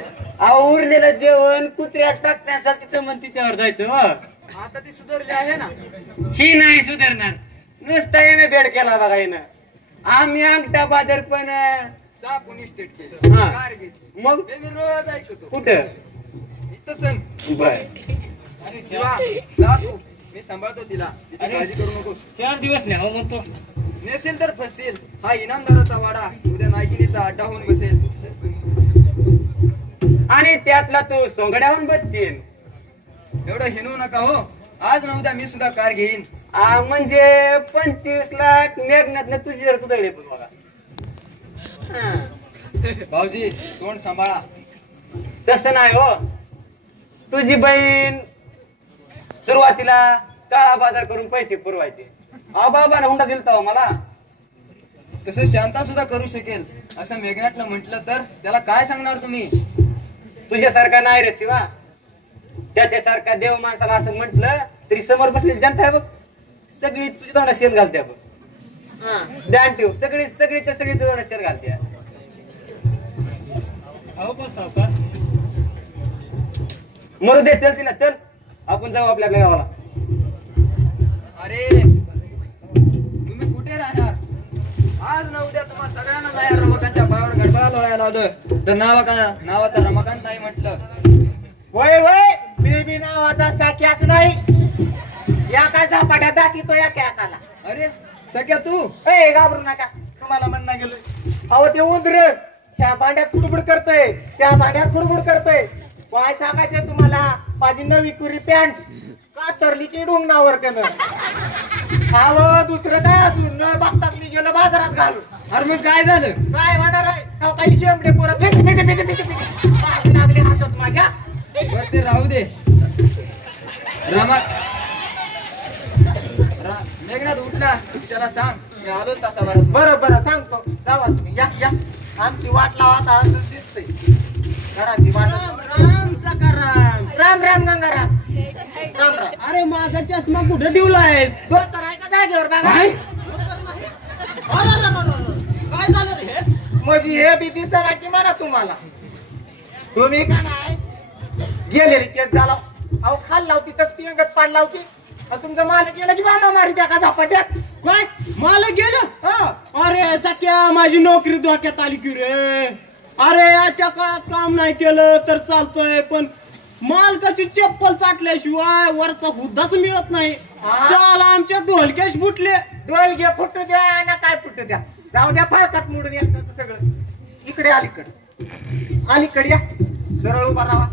उरलेलं जेवण कुत्र्यात टाकण्यासाठी तर मग तिच्यावर जायचं हो. आता ती सुधारली आहे ना. ही नाही सुधारणार. नुसता येणे बेड केला बघा येणं. आम्ही अंगठा बाजार पण चापून इस्टेट केलं. हा. कार घेतली. मग हे मी रोज ऐकतो. कुठं इथंच. बर शिवा, जा तू. मी सांभाळतो तिला. तिची काळजी करू नकोस. 4 दिवस नाही हो म्हणतो. नेसेल तर फसेल. हा इनामदाराचा वाडा उद्या नागिनीचा अड्डा होऊन बसेल. आणि त्यातला तो सोंगड्याहून बसतील. एवढं हिनवू नका हो. आज ना उद्या मी सुद्धा कार घेईन. म्हणजे 25 लाख मेघनाथनं तुझी जर सुधारले पण बघा. भाऊजी तोंड सांभाळा. तसं नाही हो. तुझी बहीण सुरुवातीला काळा बाजार करून पैसे पुरवायचे. बाबाने हुंडा दिलता हो मला. तसं शांता सुद्धा करू शकेल असं मेघनाथला म्हटलं तर त्याला काय सांगणार तुम्ही? तुझ्यासारखा नाही रे शिवा. त्याच्यासारखा देव माणसाला असं म्हटलं तरी समोर बसलेली जनता आहे बघ, सगळी तुझी तोंडा शेण घालते बघ. ध्यान ठेव. सगळी तुझ्या तोंडा शेण घालते. मरू दे. चल तिला चल. आपण जाऊ आपल्या गावाला. अरे तुम्ही कुठे राहणार? आज ना उद्या तुम्हा सगळ्यांना नाही रमकांच्या पायावर गडबडा लोळायला लावलं तर नावाचा रमकांत नाही म्हटलं. होय होय. मी नावाचा साक्याच नाही. या काय झपाट्या दाखवतो या कॅकाला. अरे सख्या तू ए घाबरू नका. तुम्हाला म्हणणं गेलं अहो ते उंदर ह्या भांड्यात कुडबुड करतय, त्या भांड्यात कुडबुड करतय. काय सांगायचंय तुम्हाला? माझी नवी कुरी पॅन्ट का तरली की डोंगणावर त्यानं. दुसरं काय अजून न बघताच मी गेलो बाजारात घालून. अरे मग काय झालं? काय होणार आहे? काही शेंबडे पोरं लागले हातात माझ्या. बरं ते राहू दे. मेघनाथ उठला त्याला सांग मी आलो तासाभरात. बरं सांगतो. जावा तुम्ही. या आमची वाट लावा. आता दिसतंय घराची वाट. राम सकाराम. राम गंगाराम. राम. अरे माझा चष्मा कुठे ठेवलायस? तो तर आहे का जागेवर बघा. काय झालं रे? म्हणजे हे बी दिसणार की म्हणा तुम्हाला. तुम्ही का नाही गेलेली केस झाला. अहो खाल लावती तर पिंगत पाड लावती. तुमचं मालक गेलं की बाबा मारी त्या का झपाट्यात. काय मला गेलं? अरे सख्या माझी नोकरी धोक्यात आली की रे. अरे आजच्या काळात काम नाही केलं तर चालतोय पण मालकाची चप्पल चाटल्याशिवाय वरचा हुद्दाच मिळत नाही. चाल आमच्या ढोलक्याश फुटले. डोलगे फुटू द्या ना काय फुटू द्या. जाऊ द्या फळकट मोडून येतं सगळं. इकडे अलीकडे या. सरळ उभा राहा.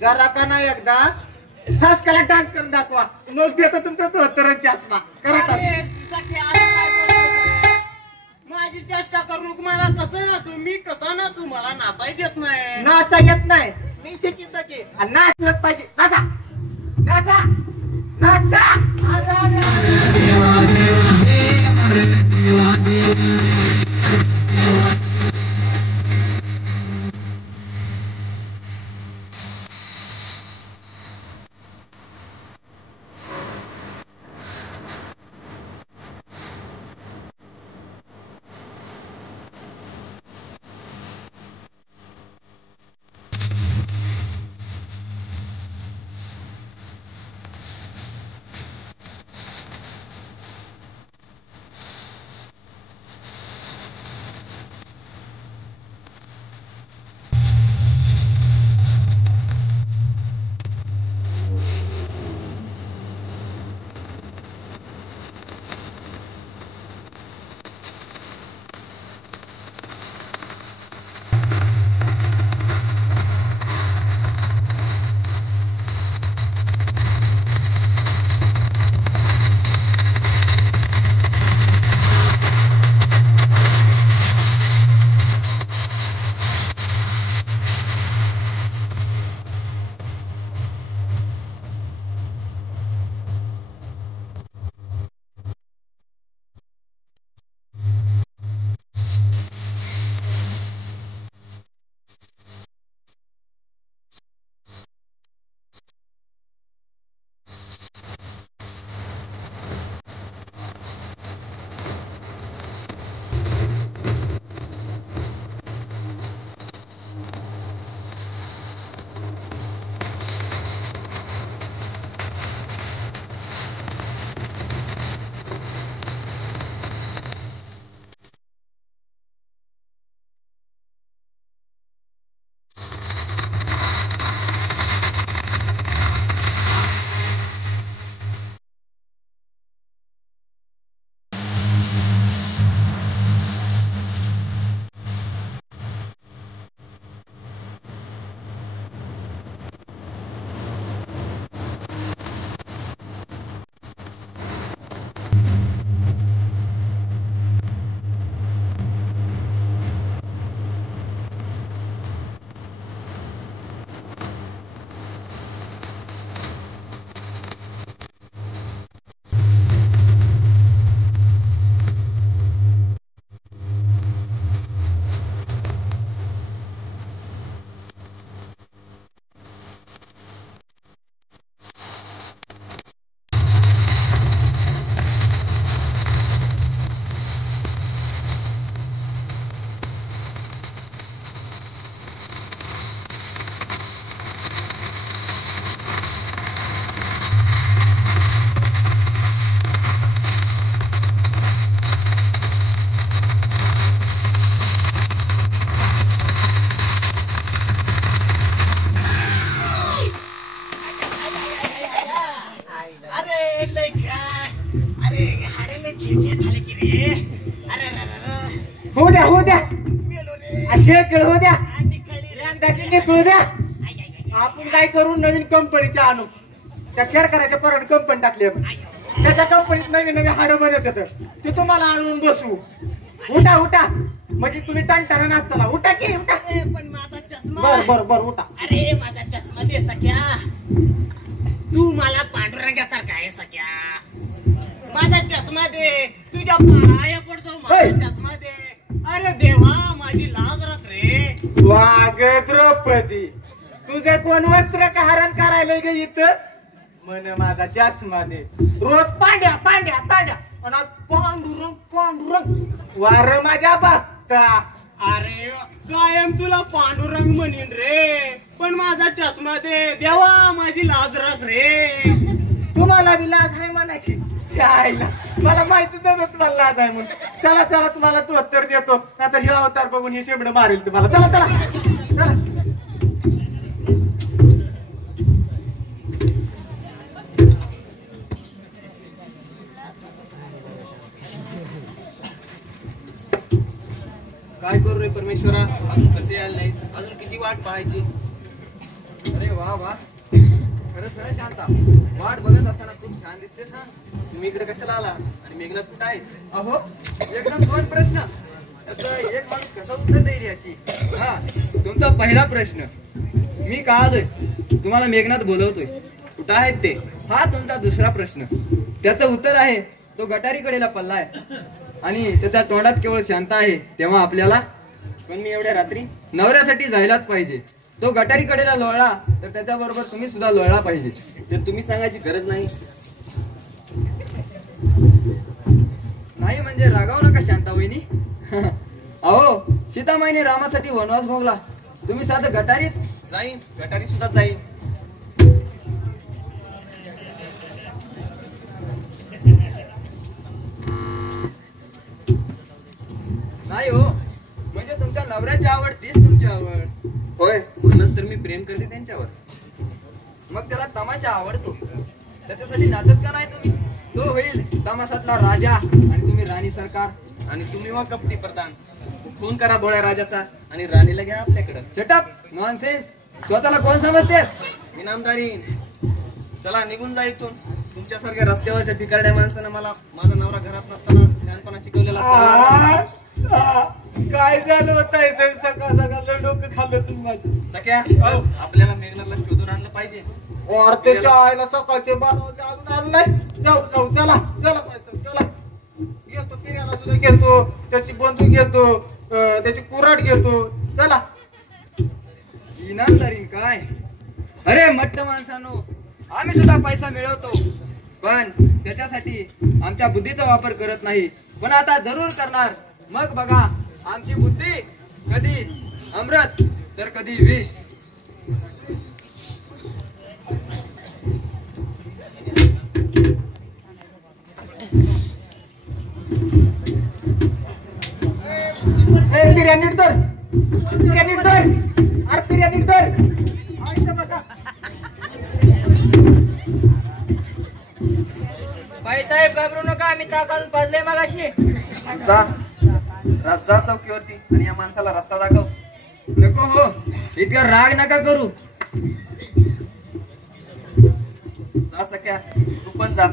जरा का नाही एकदा खास कला डान्स करून दाखवा. मग देतो तुमचा धोतरांची आसमा करा. माझी चेष्टा करू मला कसं नाचू? मी कसं नाचू? मला नाचायच येत नाही. नाचा येत नाही. मी शिकित की नाचलं पाहिजे. नाचा. निकळू द्या एकदाची निकळू द्या. आपण काय करू नवीन कंपनीच्या आणू त्या खेडकराच्या परत कंपनी टाकली आपण त्याच्या कंपनीत नवीन नवीन हाडं बनत येतं ते तुम्हाला आणून बसू. उठा उठा म्हणजे तुम्ही टणटाना नाच चला उठा की उठा. पण माझा चष्मा. बर बर बर उठा. अरे माझा चष्मा दे सख्या. तू मला पांडुरंगासारखा आहे सख्या. माझा चष्मा दे. तुझ्या पाया पडतो माझा चष्मा दे. अरे देवा माझी लाज राख रे. वाग द्रौपदी तुझे कोण वस्त्र का हरण करायला गे इथं म्हण माझा चष्मा दे. रोज पांड्या पांड्या पांड्या आणि पांडुरंग पांडुरंग वार माझ्या बघता. अरे कायम तुला पांडुरंग म्हणीन रे पण माझा चष्मा दे. देवा माझी लाज राख रे. तुम्हाला बी लाज आहे म्हणा की आईला मला माहिती नव्हतं तुम्हाला लाज आहे म्हणून. चला चला तुम्हाला तो उत्तर देतो नाहीतर हे अवतार बघून हे शेंबड मारेल तुम्हाला. चला चला चला. काय करू रे परमेश्वरा कसे यायला नाही अजून किती वाट पाहायची. अरे वा वा खरंच ना शांता वाट बघत असताना खूप छान दिसतेस ना. तुम्ही इकडे कशाला आला आणि मेघनाथ कुठं आहेस. अहो एकदम दोन प्रश्न आता एक माणूस कसं उत्तर देईल याची. हा तुमचा पहिला प्रश्न मी का आलोय तुम्हाला मेघनाथ बोलवतोय कुठं आहेत ते. हा तुमचा दुसरा प्रश्न त्याचं उत्तर आहे तो गटारीकडेला पल्ला आहे आणि त्याच्या तोंडात केवळ शांत आहे तेव्हा आपल्याला. पण मी एवढ्या रात्री नवऱ्यासाठी जायलाच पाहिजे. तो गटारीकडेला लोळला तर त्याच्याबरोबर तुम्ही सुद्धा लोळला पाहिजे. ते तुम्ही सांगायची गरज नाही. नाही म्हणजे रागावू नका शांता वहिनी. अहो सीतामाईने रामासाठी वनवास भोगला तुम्ही साधं गटारीत जाईन गटारी सुद्धा जाईन. नाही हो म्हणजे तुमच्या नवऱ्याची आवड तीच तुमची आवड होय. म्हणूनच तर मी प्रेम करते त्यांच्यावर. मग त्याला तमाशा आवडतो त्याच्यासाठी नाचत का नाही तुम्ही. तो होईल तमाशातला राजा आणि तुम्ही राणी सरकार आणि तुम्ही वा कपटी प्रधान. खून करा भोळ्या राजाचा आणि राणीला घ्या आपल्याकडं. Shut up nonsense. स्वतःला कोण समजते मी नामदारीन. चला निघून जा इथून. तुमच्यासारख्या रस्त्यावरच्या भिकारड्या माणसानं मला माझा नवरा घरात नसताना शहाणपणा शिकवलेला. काय झालं होतं सकाळ सकाळ डोकं खाल्लं तुम्ही माझं. सख्या आपल्याला मेघनाथला शोधून आणलं पाहिजे. और त्याच्या आईला सकाळचे 12 वाजता अजून आलं नाही. जाऊ जाऊ चला चला पैसा चला. घेतो फिरायला सुद्धा घेतो त्याची बंदूक घेतो त्याची कुऱ्हाड घेतो. चला. इनामदारीन काय. अरे मट्ट माणसानो आम्ही सुद्धा पैसा मिळवतो पण त्याच्यासाठी आमच्या बुद्धीचा वापर करत नाही. पण आता जरूर करणार. मग बघा आमची बुद्धी कधी अमृत तर कधी विष. बिर्याणी तर बिर्याणी तर अरे बिर्याणी तर बसा. बाईसाहेब घाबरू नका आम्ही ताकाल पाजले मगाशी. जा चौकीवरती आणि या माणसाला रस्ता दाखव. नको हो इतका राग नका करू. जा सख्या तू पण जा.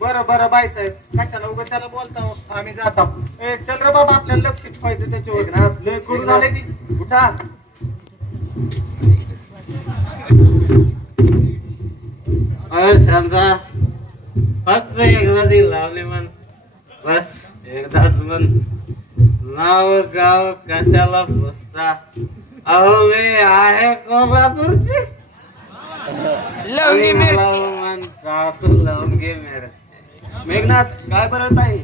बरं बरं बाईसाहेब कशाला उगाच त्याला बोलता हो? आम्ही जातो. ए चल रे बाबा आपल्याला लक्ष ठेवायचं त्याच्यावर. लय कडून आले ती. उठा. शांता फक्त एकदा ती लावली म्हण बस एकदाच म्हण. नाव गाव कशाला पुसता. अहो मी आहे कोल्हापूरची. लवंगी मिरची. म्हणता तू लवंगी मिरची. मेघनाथ काय करत आहे.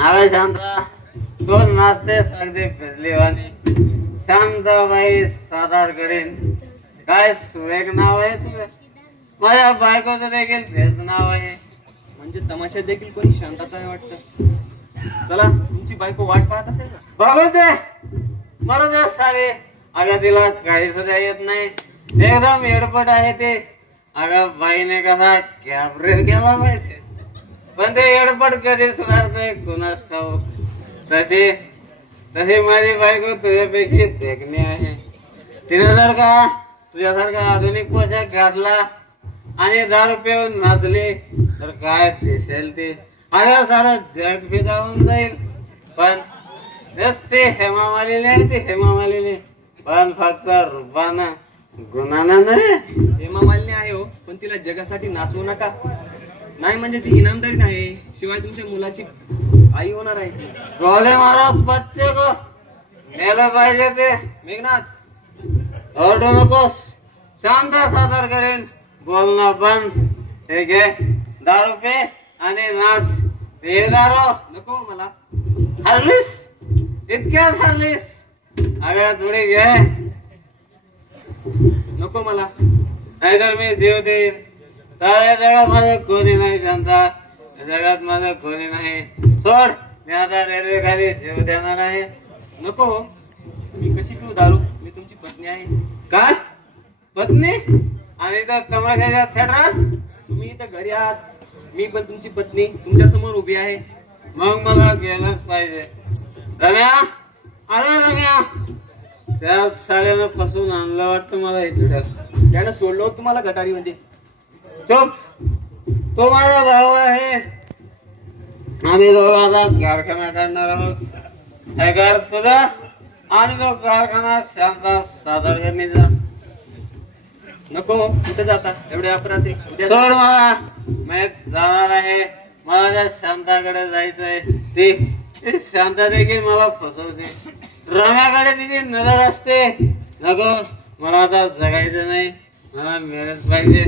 अरे शांता तो नाचतेस अगदी फिरलीवानी. शांताबाई सादर करीन. काय सुरेख नाव आहे तुझं. माझ्या बायकोचं देखील तेच नाव आहे. म्हणजे तमाशात देखील कोणी शांताच आहे वाटतं. चला तुमची बायको वाट पाहत असेल ना. बघू दे मरू सारे. अगं तिला काही सुद्धा येत नाही. एकदम एडपट आहे ते. अगं बाईने कसा कॅबरेट केला पाहिजे पण ते एडपट कधी सुधारते कुणास ठाऊक. तशी तशी माझी बायको तुझ्यापेक्षा देखणी आहे. तिने जर का तुझ्यासारखा आधुनिक पोशाख घातला आणि दारू पिऊन नाचली तर काय दिसेल ते. अगं सारं जग फिदावून जाईल. पण नुसती हेमा मालिनी आहे ती हेमा मालिनी. पण फक्त रूपानं गुणानं नाही. हेमा मालिनी आहे हो, पण तिला जगासाठी नाचवू नका. नाही म्हणजे ती इनामदारी नाही, शिवाय तुमच्या मुलाची आई होणार आहे ती. गोले महाराज बच्चे को नेलं पाहिजे ते. मेघनाथ ओरडू नकोस. शांत सादर करेन. बोलणं बंद. हे घे दारू पे आणि नाच. हे दारू नको मला. हरलीस इतक्यात हरलीस. अगं थोडी घे. नको मला. नाहीतर मी जीव देईन. साऱ्या जगात माझं कोणी नाही शांता. या जगात माझं कोणी नाही. सोड. मी आता रेल्वे खाली जीव देणार आहे. नको हो. मी कशी पिऊ दारू? मी तुमची पत्नी आहे. काय पत्नी? आणि तर तमाशाच्या थिएटरात तुम्ही इथं घरी आहात, मी पण तुमची पत्नी तुमच्या समोर उभी आहे. मग मला गेलंच पाहिजे. रम्या अरे रम्या त्या साल्यानं फसून आणलं वाटतं मला इकडं. त्यानं सोडलं होतं तुम्हाला गटारीमध्ये. चुप. तो माझा भाऊ आहे. आम्ही दोघांचा कारखाना काढणार आहोत. हे घर तुझा आणि तो कारखाना शांता सादर करणीचा. नको हो. कुठे जाता एवढे अपराध आहे. उद्या सोड मला. मी जाणार आहे. मला त्या शांताकडे जायचंय. ती शांता देखील मला फसवते. रम्याकडे तिची नजर असते. नको मला आता जगायचं नाही. मला मिळत पाहिजे.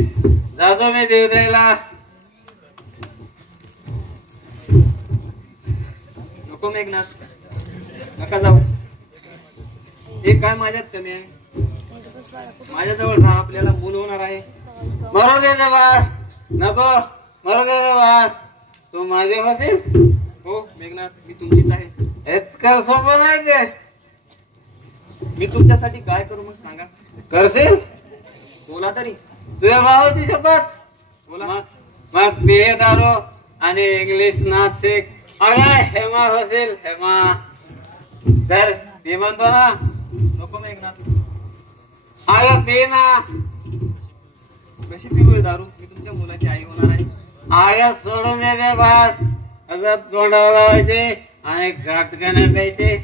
जातो मी देव द्यायला. नको मेघनाथ, नका जाऊ. हे काय माझ्यात कमी आहे? माझ्याजवळ राहा, आपल्याला मूल होणार आहे. मरू दे ते बाळ. नको मरू दे ते बाळ. तू माझे होशील. हो मेघनाथ, मी तुमचीच आहे. इतकं सोपं नाही ते. मी तुमच्यासाठी काय करू मग सांगा. करशील. बोला तरी. तुझ्या भावाची शपथ. बोला. मग पिये दारू आणि इंग्लिश नाच शिक. अगं हेमा होशील हेमा. तर ती म्हणतो ना. नको मेघनाथ. अगं पी ना. कशी पिऊ दारू? मी तुमच्या मुलाची आई होणार आहे. अगं सोडून दे ते बाळ. असं तोंडावर लावायचे आणि घाटकाने प्यायचे.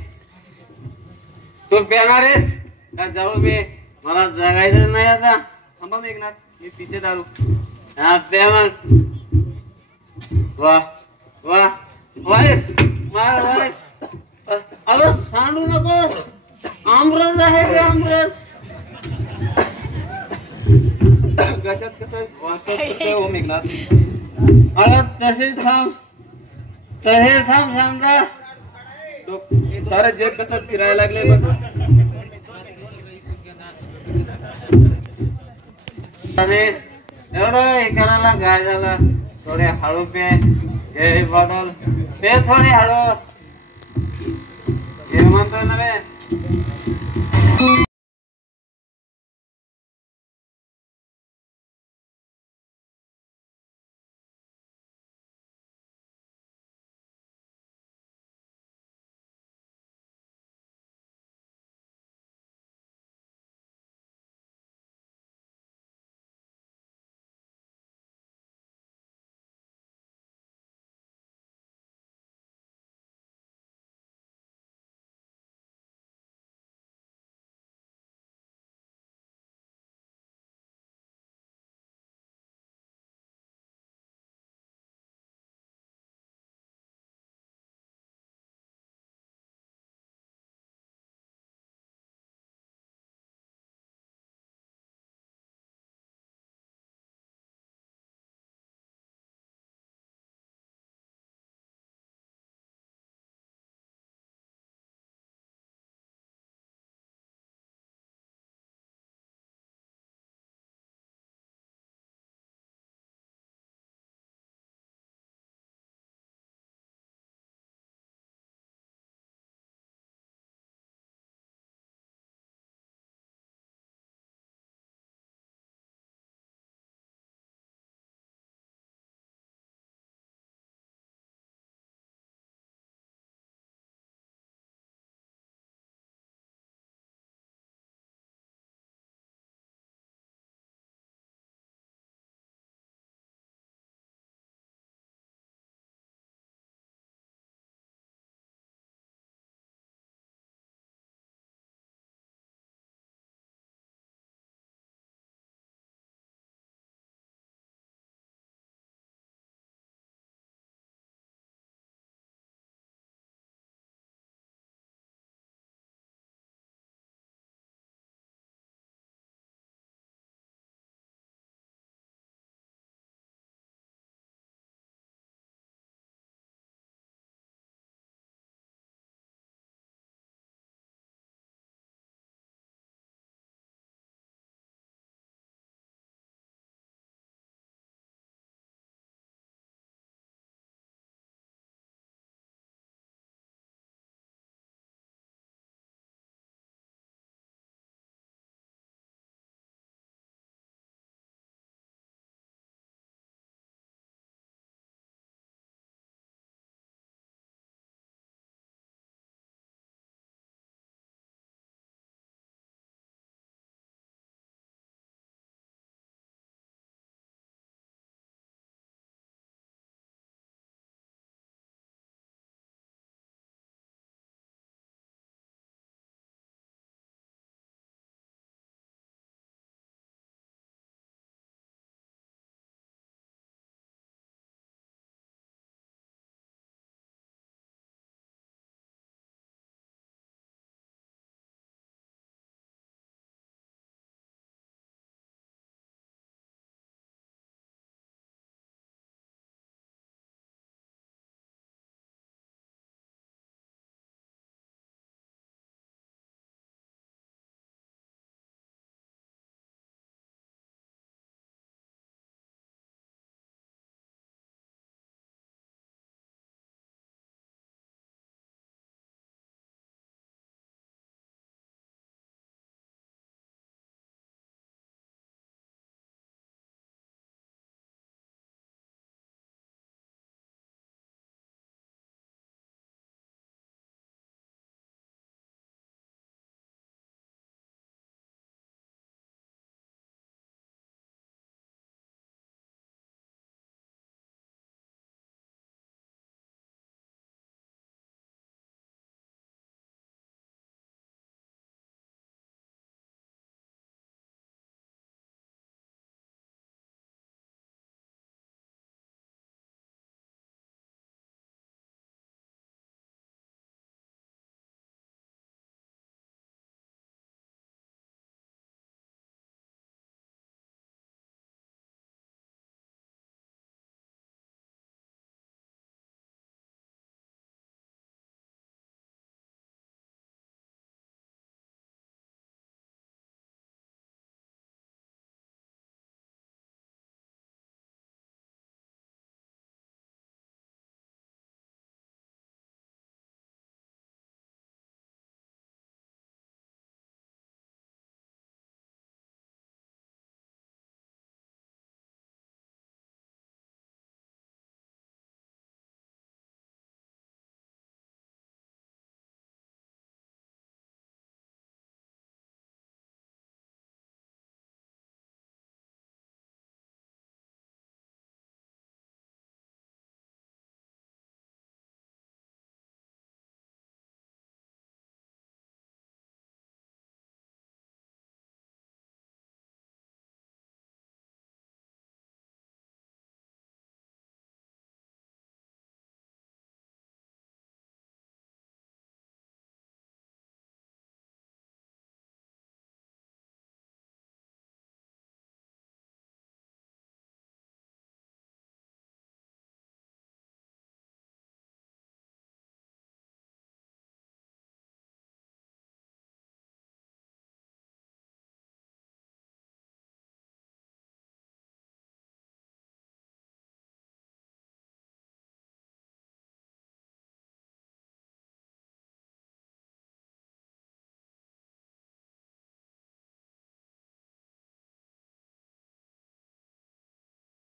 तू पेणार आहेस का जाऊ मी? मला जगायचं नाही आता. थांबा मेघनाथ, मी पिते दारू. हा पे मग. वा वा वाईफ मार वाईफ. अगं सांडू नको. आमरस आहे ते आमरस. घशात कसं वाचत हो मेघनाथ. अगं तशीच थांब. तशीच थांब सांगता. सारं जग कसं फिरायला लागले बघ. आणि एवढं हे करायला काय झालं. थोडे हळू पे. हे बॉटल पे थोडी हळू. हे म्हणतोय ना रे.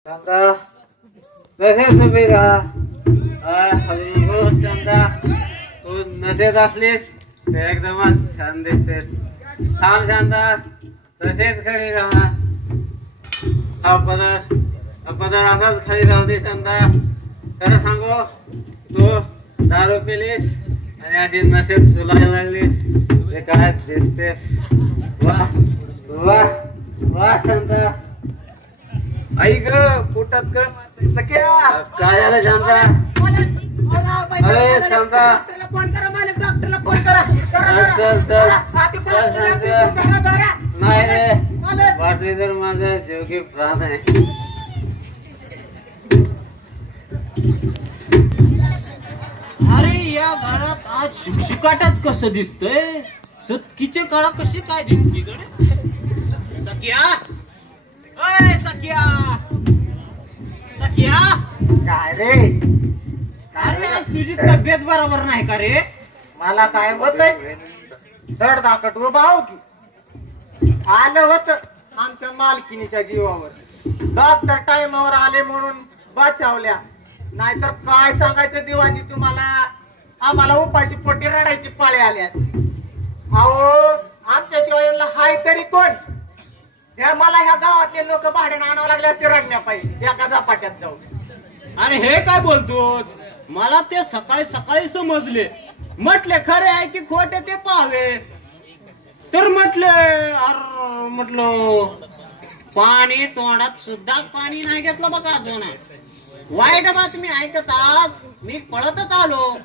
शांता कसे तुम्ही शांता तू नशेत असलीस तर एकदमच छान दिसतेस. थांब शांता तसेच खडी राहा. हा पदर असाच खाली राहू दे शांता. खरं सांगू तू दारू पिलीस आणि अशी नशेत सुलायला लागलीस ते काय दिसतेस. वा वा वा शांता. आई ग पोटात गळ मारते सख्या. काय झालं शांता. अरे शांता फोन करा मालक, डॉक्टरला फोन करा. चल चल नाही रे बाटली तर माझा जीवकी प्राण आहे. अरे या घरात आज शिक्षकाटाच कसं दिसतंय. सतकीचे काळा कशी काय दिसते गडे. सख्या, अय सख्या, सख्या, काय रे अरे आज तुझी तब्येत बरोबर नाही का रे. मला काय होतंय. धड दाकट उभा हो की. आलं होत आमच्या मालकिनीच्या जीवावर. डॉक्टर टाइमावर आले म्हणून बचावल्या. नाहीतर काय सांगायचं दिवाणी तुम्हाला. आम्हाला उपाशी पोटी रडायची पाळी आली असती. अहो आमच्याशिवाय यांना हाय तरी कोण. ह्या मला ह्या गावातले लोक भाड्याने आणावं लागले असते रडण्या पाहिजे एका झपाट्यात जाऊन. अरे हे काय बोलतोस. मला ते सकाळी सकाळी समजले. म्हटले खरे आहे की खोटे ते पाहावे. तर म्हटलं पाणी तोंडात सुद्धा पाणी नाही घेतलं बघा अजून. वाईट बातमी ऐकत आज मी पळतच आलो.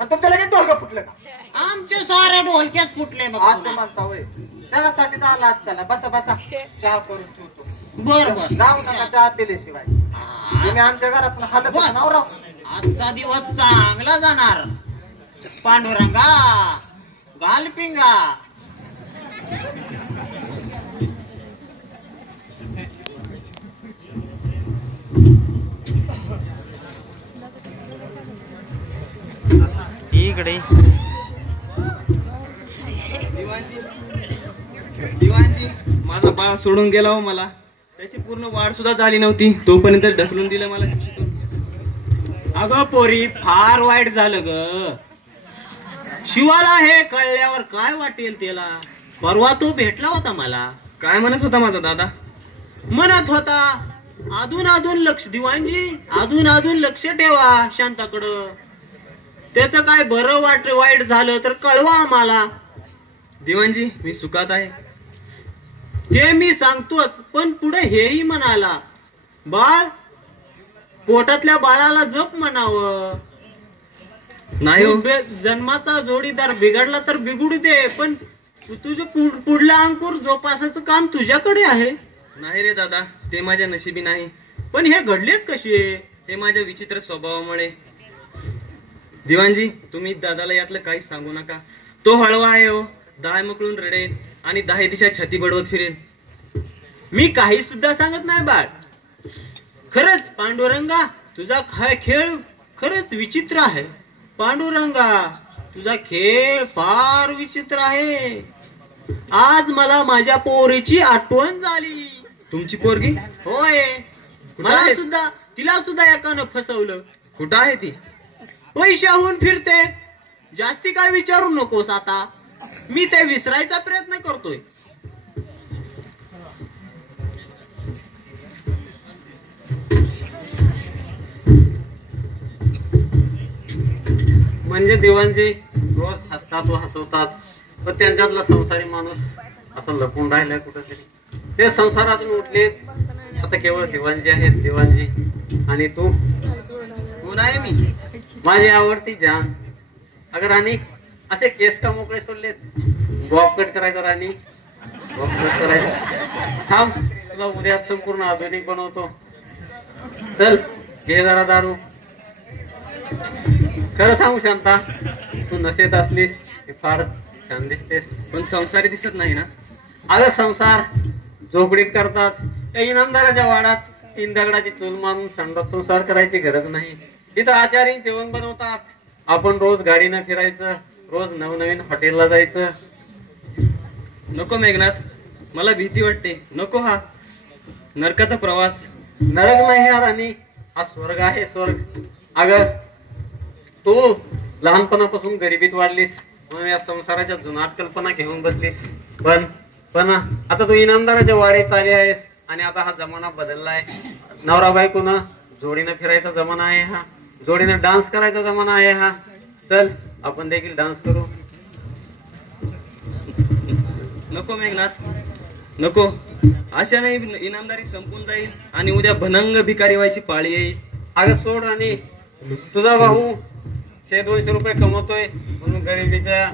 तुमच्या लगेच डोलगं फुटलं का. आमचे सारे ढोलकेच फुटले असं बघा. म्हणता होय. चहासाठी झाला आज. चला बसा बसा चहा करून ठेवतो. बर बर जाऊ नका चहा पिल्याशिवाय. तुम्ही आमच्या घरातून हालत बस. नवरा. आजचा दिवस चांगला जाणार. पांडुरंगा घाल पिंगा. इकडे दिवाणजी माझा बाळ सोडून गेला हो मला. त्याची पूर्ण वाढ सुद्धा झाली नव्हती तोपर्यंत ढकलून दिलं मला खिशीतून. अगं पोरी फार वाईट झालं ग. शिवाला हे कळल्यावर काय वाटेल त्याला. परवा तो भेटला होता मला. काय म्हणत होता माझा दादा. म्हणत होता अधून लक्ष दिवाणजी अधून लक्ष ठेवा शांताकडं. त्याचं काय बरं वाईट झालं तर कळवा आम्हाला. दिवाणजी मी सुखात आहे. ते मी सांगतोच पण पुढे हेही म्हणाला बाळ पोटातल्या बाळाला जप म्हणावं. नाही हो. जन्माचा जोडीदार बिघडला तर बिघडू दे पण तुझं पुढला अंकुर जोपासाचं काम तुझ्याकडे आहे. नाही रे दादा ते माझ्या नशिबी नाही. पण हे घडलेच कशी. ते माझ्या विचित्र स्वभावामुळे. दिवाणजी तुम्ही दादाला यातलं काहीच सांगू नका. तो हळवा आहे हो. दाय मकळून रडेल आणि 10 दिशा छाती बडवत फिरेल. मी काही सुद्धा सांगत नाही बाळ. खरंच पांडुरंगा तुझा खेळ खरंच विचित्र आहे. पांडुरंगा तुझा खेळ फार विचित्र आहे. आज मला माझ्या पोरीची आठवण झाली. तुमची पोरगी होय. कुठं आहे? तिला सुद्धा एकानं फसवलं. कुठं आहे ती. पैशाहून फिरते. जास्ती काय विचारू नकोस आता. मी ते विसरायचा प्रयत्न करतोय. म्हणजे दिवाणजी रोज हसतात व हसवतात पण त्यांच्यातला संसारी माणूस असं लपून राहिलाय कुठंतरी. ते संसारातून उठलेत. आता केवळ दिवाणजी आहेत. दिवाणजी आणि तू. कोण आहे मी. माझी आवडती जान. अगं राणी असे केस का मोकळे सोडलेत. बॉब कट करायचा राणी. बॉब कट करायचं. थांब तुला उद्या संपूर्ण आधुनिक बनवतो. चल घे जरा दारू. खरं सांगू शांता तू नशेत असलीस की फार छान दिसतेस. पण संसारी दिसत नाही ना. अगं संसार झोपडीत करतात. या इनामदाराच्या वाड्यात 3 दगडाची चूल मारून संसार करायची गरज नाही. इथं आचारी जेवण बनवतात. आपण रोज गाडीनं फिरायचं. रोज नवनवीन हॉटेलला जायचं. नको मेघनाथ मला भीती वाटते. नको हा नरकाचा प्रवास. नरक नाही हा राणी, हा स्वर्ग आहे स्वर्ग. अगं तू लहानपणापासून गरिबीत वाढलीस म्हणून या संसाराच्या जुनाट कल्पना घेऊन बसलीस. पण आता तू इनामदाराच्या वाडीत आली आहेस आणि आता हा जमाना बदललाय. नवरा बायकोनं जोडीनं फिरायचा जमाना आहे हा, जोडीनं डान्स करायचा जमाना आहे हा. चल आपण देखील डान्स करू. नको मेघनाथ नको, अशा नाही इनामदारी संपून जाईल आणि उद्या भनंग भिकारी व्हायची पाळी येईल. अगं सोड राणी, तुझा भाऊ 100-200 रुपये कमवतोय म्हणून गरिबीच्या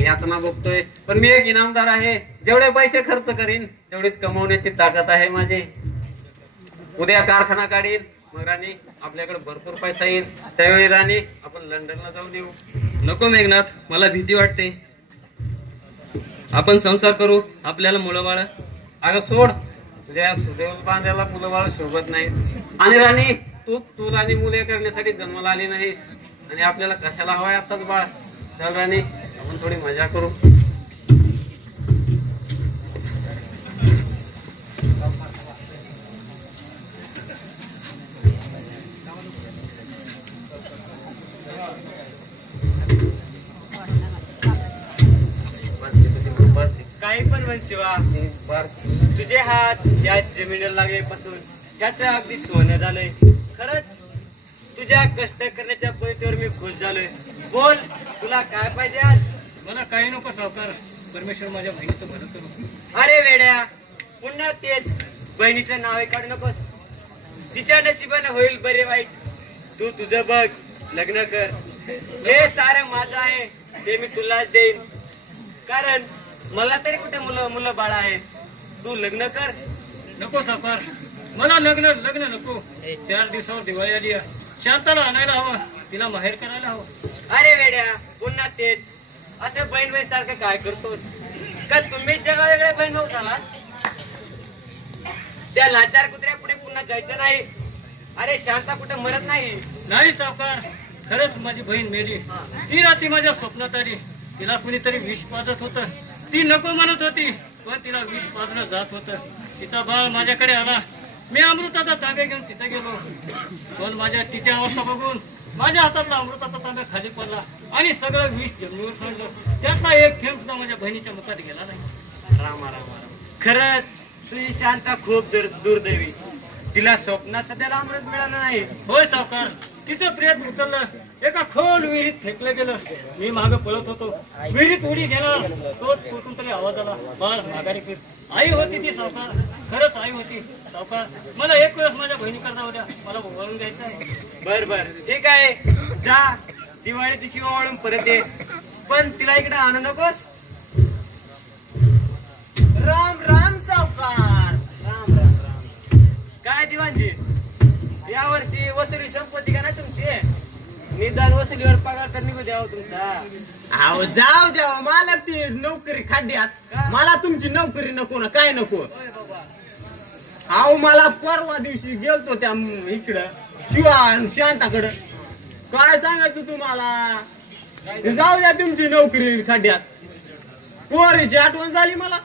यातना भोगतोय, पण मी एक इनामदार आहे. जेवढे पैसे खर्च करीन तेवढीच कमवण्याची ताकद आहे माझी. उद्या कारखाना काढीन, मग राणी आपल्याकडे भरपूर पैसा येईल. त्यावेळी राणी आपण लंडनला जाऊन येऊ. नको मेघनाथ, मला भीती वाटते. आपण संसार करू, आपल्याला मुलं बाळ. अगं सोड, तुझ्या सुदैव बांधायला मुलं बाळ शोभत नाही. आणि राणी तू राणी मुले करण्यासाठी जन्माला आली नाहीस आणि आपल्याला कशाला हवाय आताच बाळ. चल राणी आपण थोडी मजा करू. काही पण म्हण शिवा, तुझे हात या जमिनीला लागल्यापासून त्याचं अगदी सोनं झालंय. खरंच तुझ्या कष्ट करण्याच्या पद्धतीवर मी खुश झालोय. बोल, तुला काय पाहिजे आज? मला काही नको सावकार, परमेश्वर माझ्या बहिणीचं भलं करू. अरे वेड्या, पुन्हा तेच बहिणीचं नाव काढू नकोस. तिच्या नशिबानं होईल बरे वाईट. तू तुझं बघ, लग्न कर. हे सारं माझं आहे, ते मी तुलाच देईन. कारण मला तरी कुठे मुलं बाळ आहेत. तू लग्न कर. नको सावकार, मला लग्न नको. 4 दिवसावर दिवाळी आली, शांताला आणायला हवं, तिला माहेर करायला हवं. अरे वेड्या, पुन्हा तेच असं बहीण बहीण सारखं काय करतोस? का तुम्हीच जगा वेगळे बहीण भाऊ झाला? त्या लाचार कुत्र्या पुढे पुन्हा जायचं नाही. अरे शांता कुठे मरत नाही सावकार, खरंच माझी बहीण मेली. ती रात्री माझ्या स्वप्नात आली. तिला कुणीतरी विष पाजत होतं. ती नको म्हणत होती, पण तिला विष पाजलं जात होतं. तिचा बाळ माझ्याकडे आला. मी अमृताचा तांबे घेऊन तिथे गेलो, पण तिच्या अवस्था बघून माझ्या हातातला अमृताचा तांबे खाली पडला आणि सगळं विष जमिनीवर पडलं. त्यातला एक थेंब सुद्धा माझ्या बहिणीच्या मुखात गेला नाही. रामा. खरंच तुझी शांता खूप दुर्दैवी. तिला स्वप्नात सध्याला अमृत मिळालं नाही. होय सावकार, तिचं प्रेत उतरलं, एका खोल विहिरीत फेकलं गेलं. मी मागं पळत होतो, विहिरीत उडी घेणार, तोच कुठून तरी आवाज आला, बाळ माघारी फिर. आई होती ती सावकार, खरंच आई होती. सावकार, मला एक वेळेस माझ्या बहिणी करता होत्या, मला वळून द्यायचं आहे. बर ठीक आहे, जा दिवाळी दिवशी वळून परत ये, पण तिला इकडे आणू नकोस. राम सावकार. राम. काय दिवाणजी, यावर्षी वसुली संपत्ती का नाही तुमची? निदान वसुलीवर पगार तर निघू द्यावं तुमचा. अहो जाऊ द्यावं, मला ती नोकरी खड्ड्यात. मला तुमची नोकरी नको ना, काय नको. अहो मला परवा दिवशी गेलतो त्या इकडं शिवा शांताकडं. काय सांगायचं तुम्हाला, जाऊ द्या तुमची नोकरी खड्ड्यात. पोरीची आठवण झाली मला.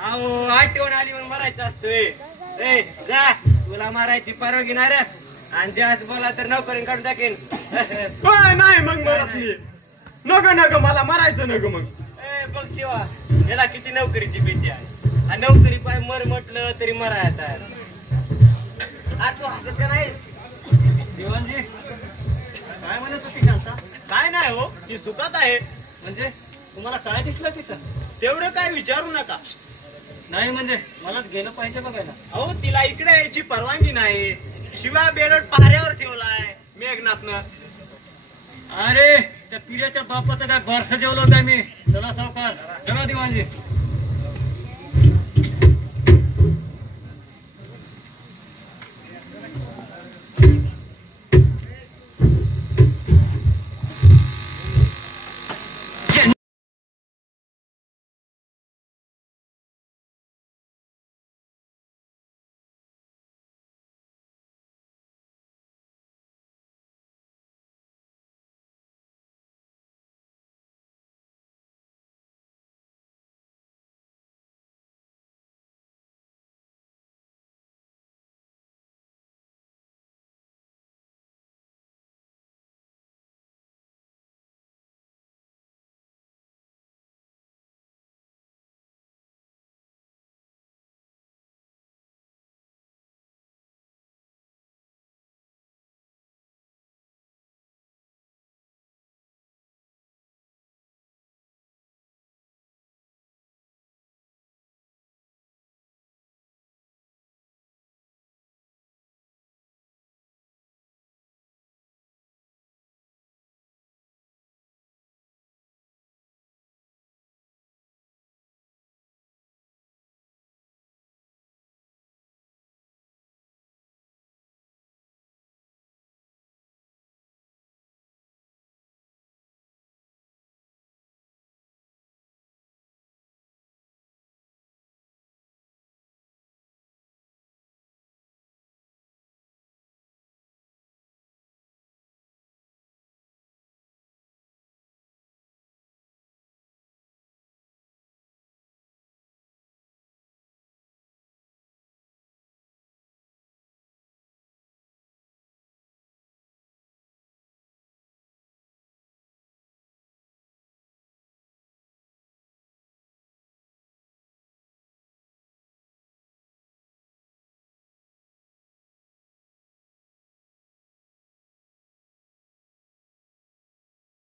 अहो आठवण आली म्हणून मरायचं असतोय. जा, तुला मारायची परवानगी नाही रे. आणि जास्त बोला तर नोकरी काढून टाकेन. नाही मग मला नको मला मारायचं नको. मग बघ शिवा, याला किती नोकरीची भीती आहे. आणि नोकरी पाय मर म्हटलं तरी मरायचं आहे. आज तू हसत का नाही? दिवाणजी काय म्हणत होती शांता? काय नाही हो, ती सुखात आहे. म्हणजे तुम्हाला काय दिसलं तिथं? तेवढं काय विचारू नका. नाही म्हणजे मलाच गेलं पाहिजे बघायला. अहो तिला इकडे यायची परवानगी नाही. शिवाय बेरड पाऱ्यावर ठेवलाय मेघनाथनं. अरे त्या पिढ्याच्या बापाचं काय बारसं जेवलं काय मी. चला सावकार, चला दिवाणजी.